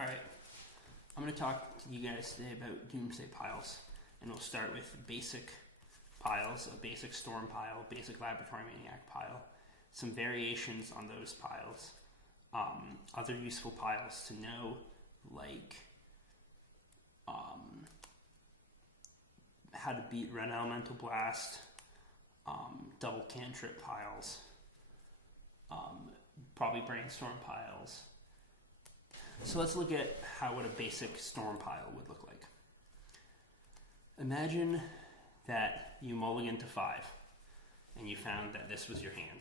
Alright, I'm going to talk to you guys today about Doomsday Piles, and we'll start with basic piles, a basic Storm pile, basic Laboratory Maniac pile, some variations on those piles, other useful piles to know, like how to beat Red Elemental Blast, double cantrip piles, probably Brainstorm piles. So let's look at what a basic Storm pile would look like. Imagine that you mulligan to 5 and you found that this was your hand.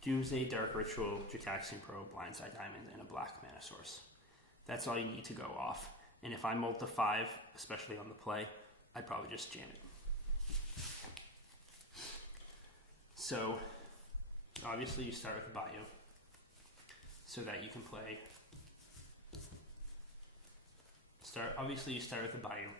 Doomsday, Dark Ritual, Jataxian Probe, Blindside Diamond, and a black mana source. That's all you need to go off. And if I mulled to 5, especially on the play, I'd probably just jam it. So obviously you start with a Bayou so that you can play. Obviously you start with a Bayou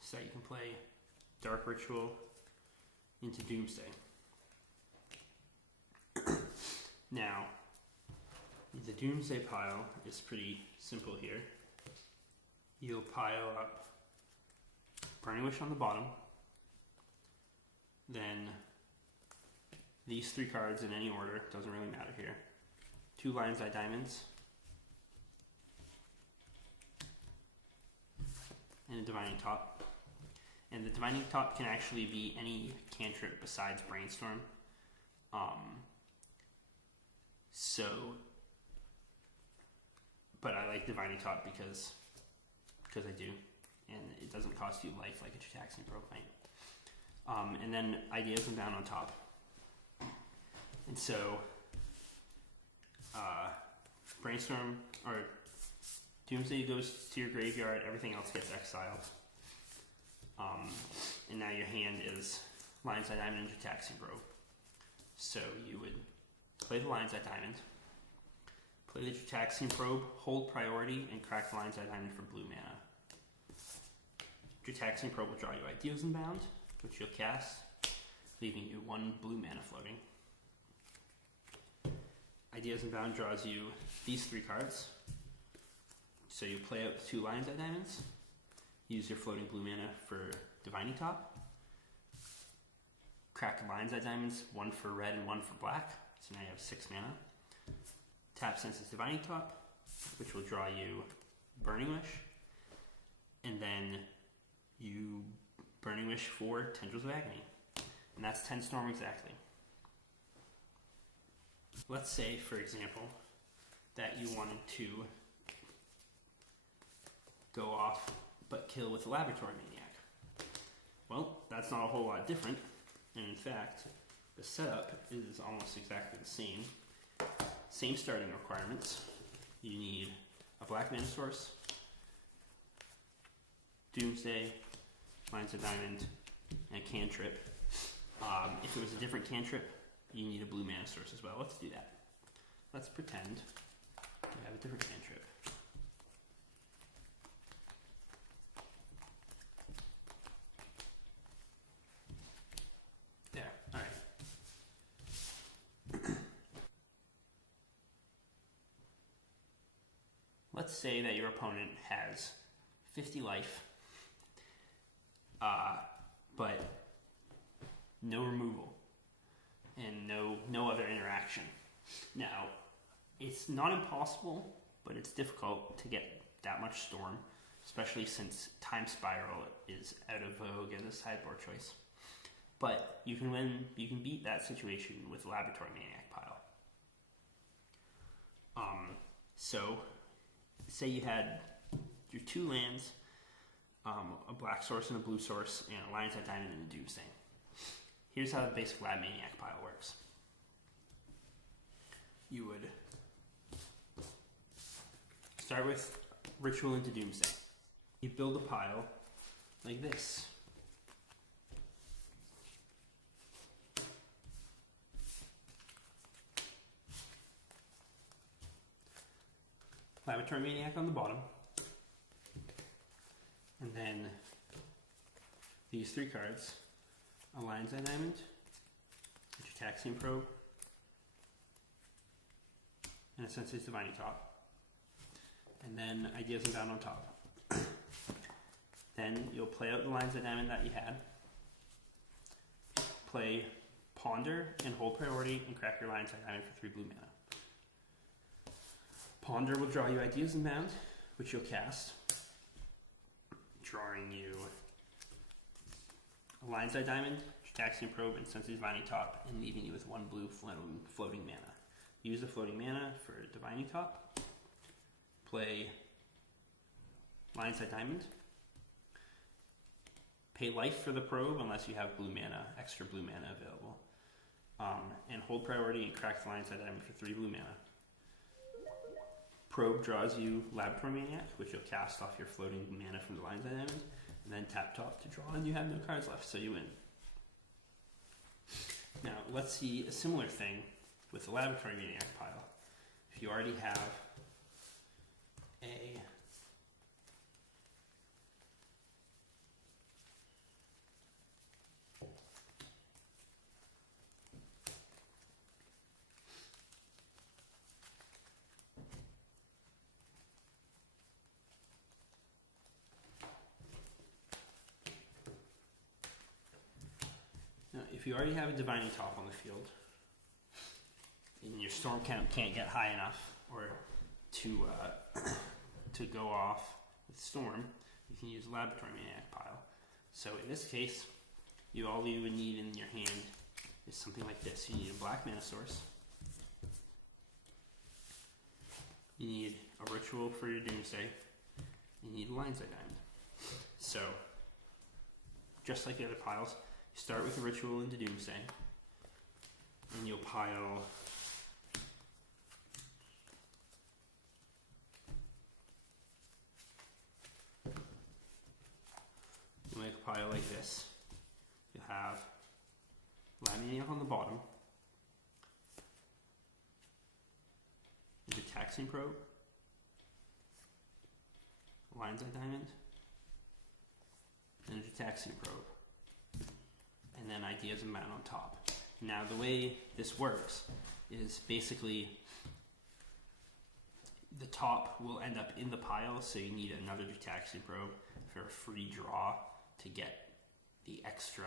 so that you can play Dark Ritual into Doomsday. Now, the Doomsday pile is pretty simple here. You'll pile up Burning Wish on the bottom, then these 3 cards in any order, doesn't really matter here. 2 Blindside Diamonds, and a Divining Top. And the Divining Top can actually be any cantrip besides Brainstorm. But I like Divining Top because I do, and it doesn't cost you life like a Jataxian Probe might. And then Ideas Unbound on top. And so, Brainstorm, or Doomsday goes to your graveyard, everything else gets exiled. And now your hand is Blindside Diamond and Jataxian Probe. So you would play the Blindside Diamond, play the Jataxian Probe, hold priority, and crack the Blindside Diamond for blue mana. Jataxian Probe will draw you Ideas Unbound, which you'll cast, leaving you 1 blue mana floating. Ideas Unbound draws you these 3 cards. So you play out the 2 Blindside Diamonds, use your floating blue mana for Divining Top, crack the Blindside Diamonds, 1 for red and 1 for black, so now you have 6 mana. Tap Senses Divining Top, which will draw you Burning Wish, and then you Burning Wish for Tendrils of Agony, and that's 10 Storm exactly. Let's say, for example, that you wanted to go off but kill with a Laboratory Maniac. Well, that's not a whole lot different, and in fact, the setup is almost exactly the same. Same starting requirements. You need a black mana source, Doomsday, Blindside Diamond, and a cantrip. If it was a different cantrip, you need a blue mana source as well. Let's do that. Let's pretend we have a different cantrip. There, alright. Let's say that your opponent has 50 life, but no removal and no other interaction. Now, it's not impossible, but it's difficult to get that much Storm, especially since Time Spiral is out of vogue as a sideboard choice. But you can beat that situation with Laboratory Maniac pile. So, say you had your 2 lands, a black source and a blue source, and a Blindside Diamond and a Doomsday. Here's how the basic Lab Maniac pile works. You would start with Ritual into Doomsday. You build a pile like this. Laboratory Maniac on the bottom. And then these 3 cards, a Blindside Diamond, a Jataxian Probe, a Sensei's Divining Top, and then Ideas and Bound on top. Then you'll play out the lines of diamond that you had, play Ponder and hold priority, and crack your lines of diamond for 3 blue mana. Ponder will draw you Ideas and Bound, which you'll cast, drawing you a Lion's Eye Diamond, Taxian Probe, and Sensei's Divining Top, and leaving you with 1 blue floating mana. Use the floating mana for Divining Top. Play Lion's Eye Diamond. Pay life for the probe unless you have blue mana, extra blue mana available. And hold priority and crack the Lion's Eye Diamond for 3 blue mana. Probe draws you Laboratory Maniac, which you'll cast off your floating mana from the Lion's Eye Diamond, and then tap top to draw, and you have no cards left, so you win. Now, let's see a similar thing with the Laboratory Maniac pile. If you already have a if you already have a Divining Top on the field, and your Storm count can't get high enough, or to go off with Storm, you can use Laboratory Maniac pile. So in this case, all you would need in your hand is something like this. You need a black mana source. You need a ritual for your Doomsday. You need a Lion's Eye Diamond. So, just like the other piles, you start with a ritual into Doomsday, and you'll pile make a pile like this. You'll have Lab Maniac on the bottom, the Taxing Probe, Lion's Eye Diamond, and a Taxing Probe, and then Ideas and Bound on top. Now the way this works is basically the top will end up in the pile, so you need another Taxing Probe for a free draw to get the extra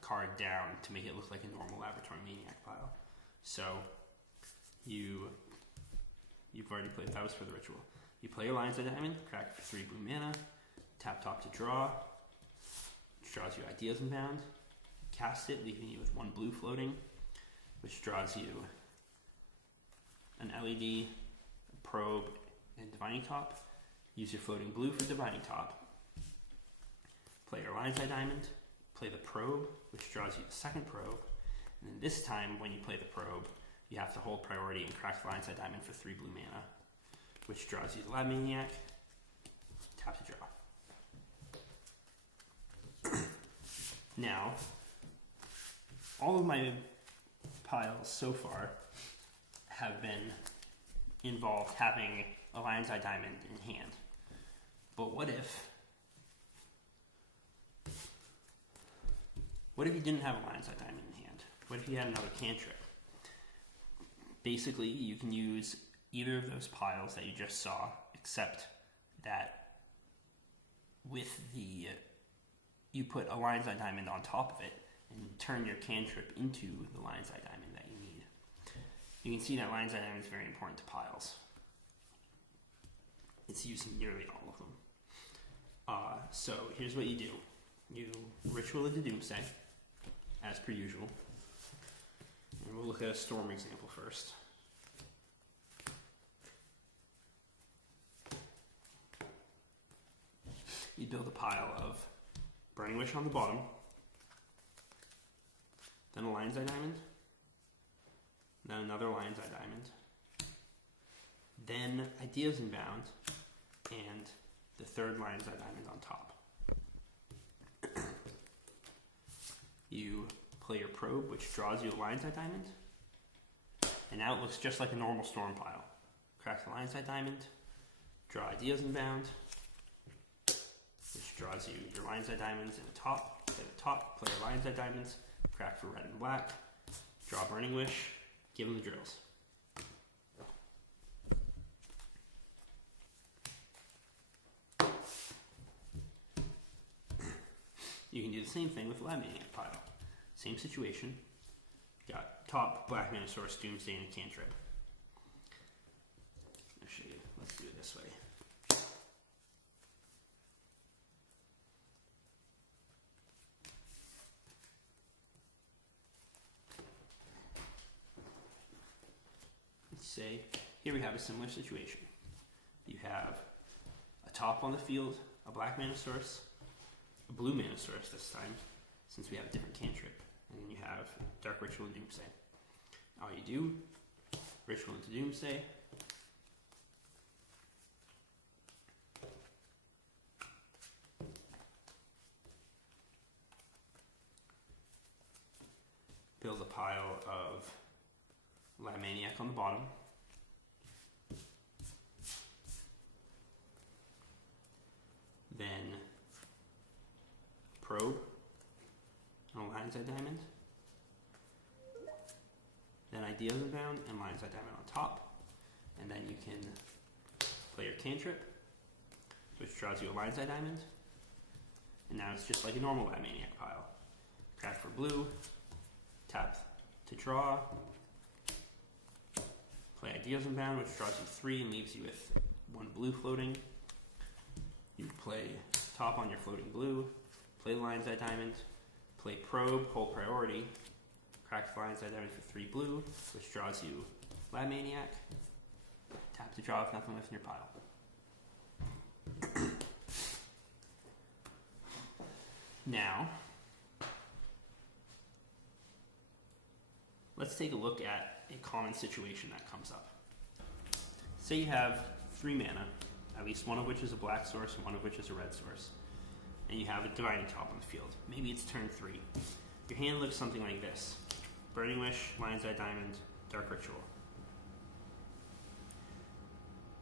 card down to make it look like a normal Laboratory Maniac pile. So you've already played, that was for the ritual. You play your Lion's Eye Diamond, crack for 3 blue mana, tap top to draw, which draws you Ideas and Bound, cast it, leaving you with 1 blue floating, which draws you an LED, a probe, and Divining Top. Use your floating blue for Divining Top. Play your Lion's Eye Diamond, play the probe, which draws you the second probe, and then this time when you play the probe, you have to hold priority and crack the Lion's Eye Diamond for 3 blue mana, which draws you the Lab Maniac, tap to draw. Now, all of my piles so far have been involved having a Lion's Eye Diamond in hand. But what if you didn't have a Lion's Eye Diamond in hand? What if you had another cantrip? Basically, you can use either of those piles that you just saw, except that with you put a Lion's Eye Diamond on top of it and turn your cantrip into the Lion's Eye Diamond that you need. You can see that Lion's Eye Diamond is very important to piles. It's used in nearly all of them. So here's what you do. You ritual into Doomsday, as per usual. And we'll look at a Storm example first. You build a pile of Burning Wish on the bottom, then a Lion's Eye Diamond, then another Lion's Eye Diamond, then Ideas and Bound, and the third Lion's Eye Diamond on top. You play your probe, which draws you a Lion's Eye Diamond, and now it looks just like a normal Storm pile. Crack the Lion's Eye Diamond, draw Ideas and Bound, which draws you your Lion's Eye Diamonds in the top, play the top, play your Lion's Eye Diamonds, crack for red and black, draw Burning Wish, give them the drills. You can do the same thing with Lab Maniac Pile. Same situation. Got top, Black Mana Source, Doomsday, and a cantrip. Actually, let's do it this way. Let's say, here we have a similar situation. You have a top on the field, a Black Mana Source, a Blue Mana Source this time, since we have a different cantrip. And then you have Dark Ritual and Doomsday. All you do, Ritual into Doomsday. Build a pile of Lab Maniac on the bottom. Then probe on a Lion's Eye Diamond. Then Ideas Unbound and Lion's Eye Diamond on top. And then you can play your cantrip, which draws you a Lion's Eye Diamond. And now it's just like a normal Lab Maniac pile. Craft for blue, tap to draw, play Ideas Unbound, which draws you 3 and leaves you with 1 blue floating. You play top on your floating blue, play Lion's Eye Diamond, play probe, hold priority, crack the Lion's Eye Diamond for 3 blue, which draws you Lab Maniac, tap to draw if nothing left in your pile. Now, let's take a look at a common situation that comes up. Say you have 3 mana, at least one of which is a black source and one of which is a red source, and you have a dividing top on the field. Maybe it's turn 3. Your hand looks something like this. Burning Wish, Lion's Eye Diamond, Dark Ritual.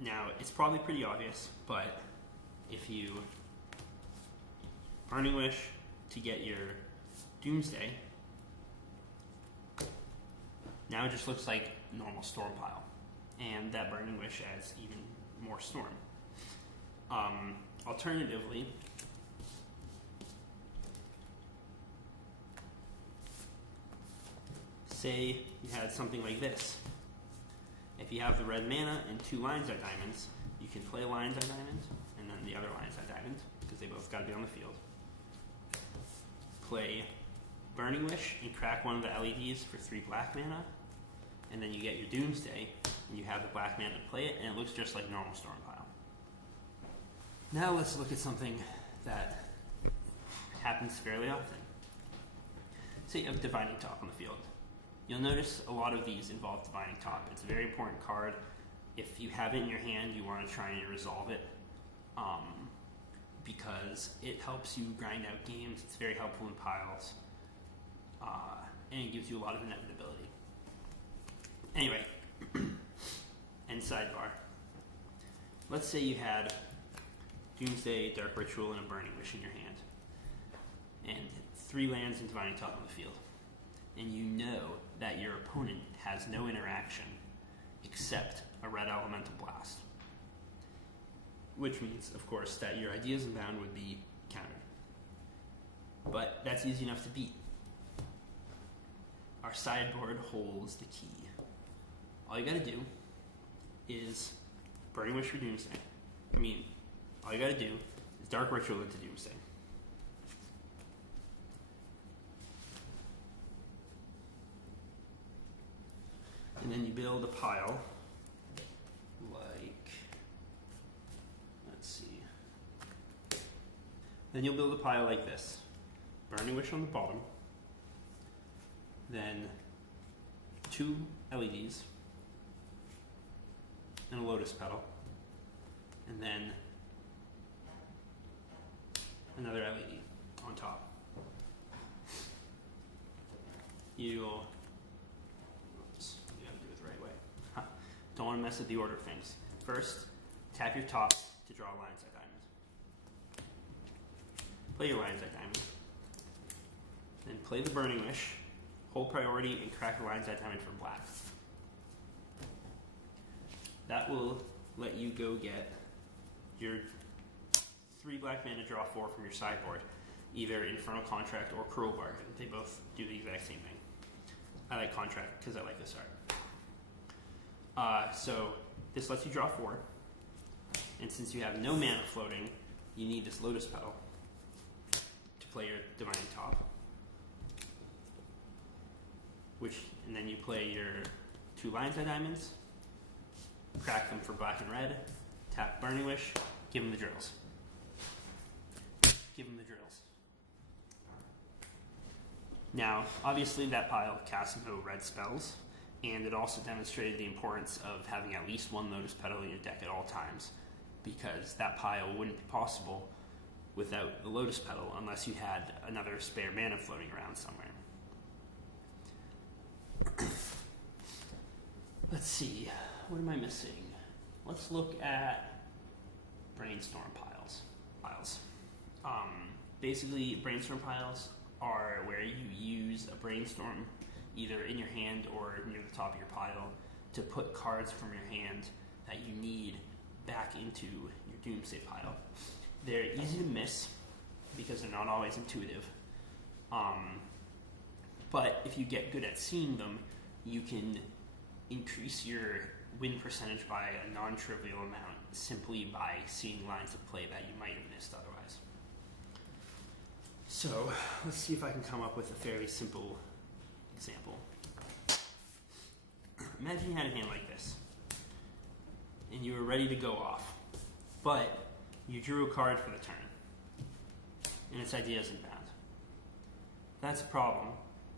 Now, it's probably pretty obvious, but if you Burning Wish to get your Doomsday, now it just looks like normal Storm pile. And that Burning Wish adds even more Storm. Alternatively, say you had something like this. If you have the red mana and 2 Lion's Eye Diamonds, you can play Lion's Eye Diamond and then the other Lion's Eye Diamond, because they both got to be on the field. Play Burning Wish and crack one of the LEDs for 3 black mana, and then you get your Doomsday, and you have the black mana to play it, and it looks just like normal Storm pile. Now let's look at something that happens fairly often. Say you have Divining Top on the field. You'll notice a lot of these involve Divining Top. It's a very important card. If you have it in your hand, you want to try and resolve it, because it helps you grind out games. It's very helpful in piles, and it gives you a lot of inevitability. Anyway, and sidebar. Let's say you had Doomsday, Dark Ritual, and a Burning Wish in your hand, and 3 lands and Divining Top on the field. And you know that your opponent has no interaction except a red elemental blast. Which means, of course, that your Ideas Unbound would be countered. But that's easy enough to beat. Our sideboard holds the key. All you gotta do is Burning Wish for Doomsday. All you gotta do is Dark Ritual into Doomsday. And then you build a pile like, let's see. Then you'll build a pile like this. Burning Wish on the bottom. Then 2 LEDs. And a Lotus Petal. And then another LED on top. You'll don't want to mess with the order of things. First, tap your top to draw a Lion's Eye Diamond. Play your Lion's Eye Diamond. Then play the Burning Wish, hold priority, and crack a Lion's Eye Diamond for black. That will let you go get your 3 black mana, draw 4 from your sideboard. either Infernal Contract or Cruel Bargain. They both do the exact same thing. I like Contract because I like this art. So this lets you draw 4, and since you have no mana floating, you need this Lotus Petal to play your Divining Top. And then you play your 2 Lion's Eye Diamonds, crack them for black and red, tap Burning Wish, give them the drills. Give them the drills. Now, obviously that pile casts no red spells, and it also demonstrated the importance of having at least 1 Lotus Petal in your deck at all times, because that pile wouldn't be possible without the Lotus Petal unless you had another spare mana floating around somewhere. Let's see, what am I missing? Let's look at Brainstorm piles. Basically, Brainstorm piles are where you use a Brainstorm either in your hand or near the top of your pile to put cards from your hand that you need back into your Doomsday Pile. They're easy to miss because they're not always intuitive. But if you get good at seeing them, you can increase your win percentage by a non-trivial amount simply by seeing lines of play that you might have missed otherwise. So let's see if I can come up with a fairly simple example. Imagine you had a hand like this, and you were ready to go off, but you drew a card for the turn, and its idea isn't bound. That's a problem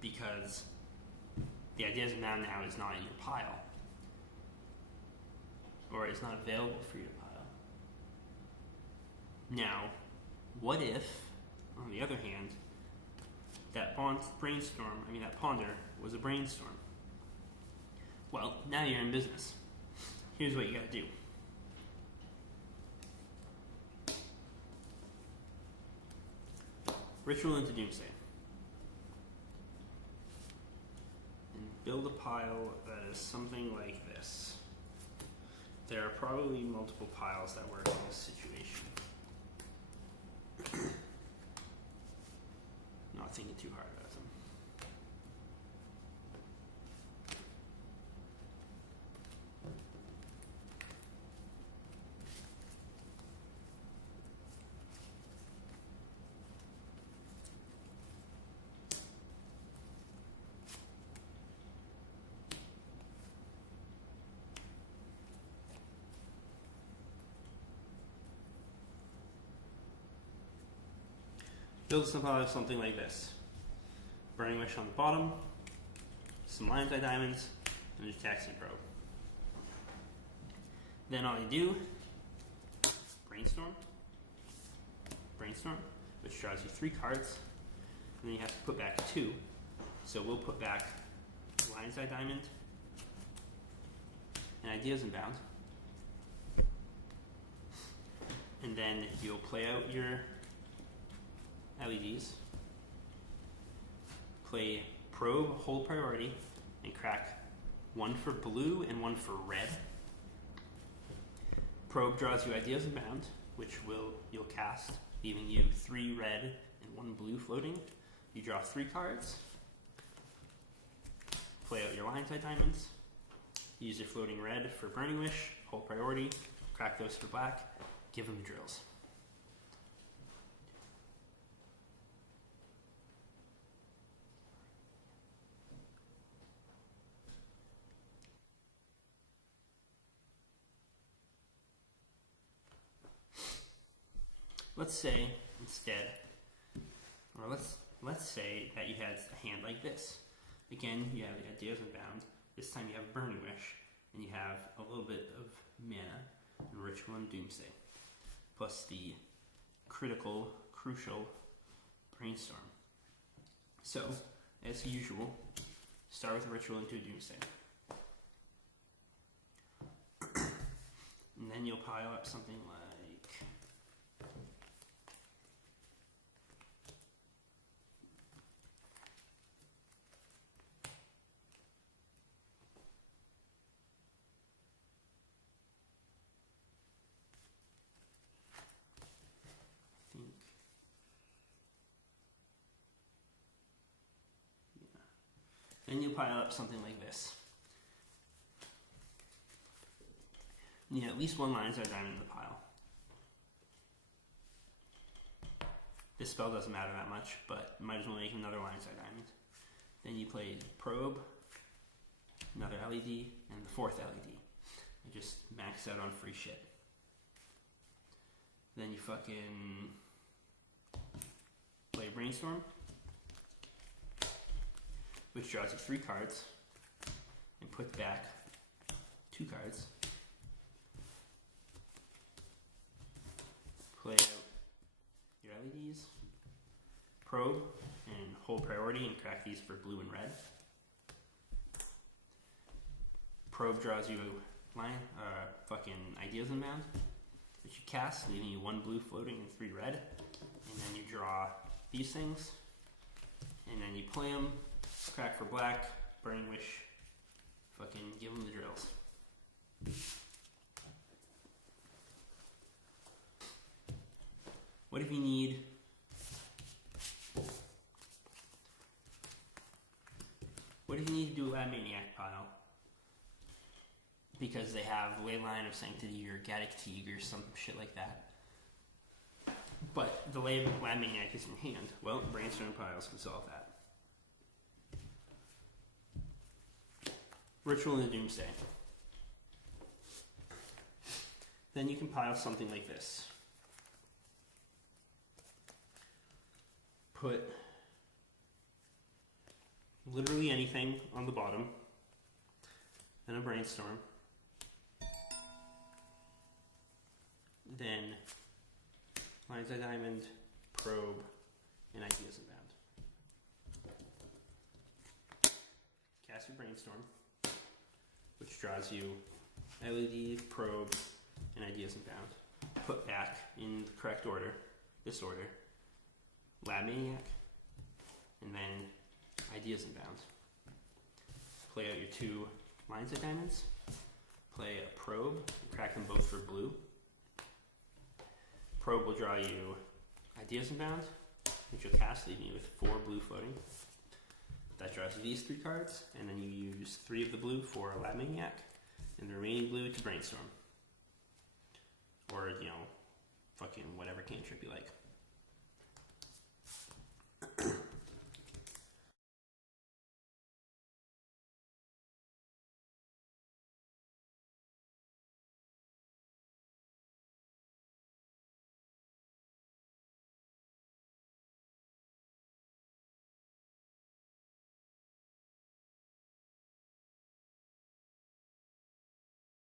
because the idea isn't bound now is not in your pile, or it's not available for you to pile. Now, what if, on the other hand, that ponder was a Brainstorm? Well, now you're in business. Here's what you gotta do. Ritual into Doomsday. And build a pile that is something like this. There are probably multiple piles that work in this situation. Not thinking too hard about them. Build something like this. Burning Wish on the bottom, some Lion's Eye Diamonds, and a Taxi Probe. Then all you do, Brainstorm, which draws you 3 cards, and then you have to put back 2. So we'll put back Lion's Eye Diamond, and Ideas Inbound. And then you'll play out your LEDs, play Probe, hold priority, and crack 1 for blue and 1 for red. Probe draws you Ideas Inbound, which you'll cast, leaving you 3 red and 1 blue floating. You draw 3 cards, play out your Lion's Eye Diamonds, use your floating red for Burning Wish, hold priority, crack those for black, give them the drills. Let's say instead, or let's say that you had a hand like this. Again, you have the Ideas Inbound. This time you have Burning Wish, and you have a little bit of mana in Ritual and Doomsday, plus the crucial Brainstorm. So, as usual, start with a Ritual into a Doomsday. And then you'll pile up something like Then you pile up something like this. You need at least one Lion's Eye Diamond in the pile. This spell doesn't matter that much, but you might as well make another Lion's Eye Diamond. Then you play Probe, another LED, and the fourth LED. You just max out on free shit. Then you fucking play Brainstorm, which draws you 3 cards, and put back 2 cards. Play out your LEDs, Probe, and hold priority and crack these for blue and red. Probe draws you fucking Ideas Unbound, which you cast, leaving you 1 blue floating and 3 red. And then you draw these things, and then you play them, crack for black, Burning Wish, fucking give them the drills. What if you need to do a Lab Maniac pile? Because they have Leyline of Sanctity or Gaddock Teague or some shit like that. But the Lab Maniac is in hand. Well, Brainstorm Piles can solve that. Ritual and Doomsday. Then you can pile something like this. Put literally anything on the bottom, then a Brainstorm, then Lion's Eye Diamond, Probe, and Ideas Unbound. Cast your Brainstorm, which draws you LED, Probe, and Ideas Unbound. Put back in the correct order, this order, Lab Maniac, and then Ideas Unbound. Play out your 2 Lion's Eye Diamonds, play a Probe, and crack them both for blue. Probe will draw you Ideas Unbound, which you'll cast, leaving you with 4 blue floating. That draws you these 3 cards, and then you use 3 of the blue for a Lab Maniac, and the remaining blue to Brainstorm. Or, fucking whatever cantrip you like.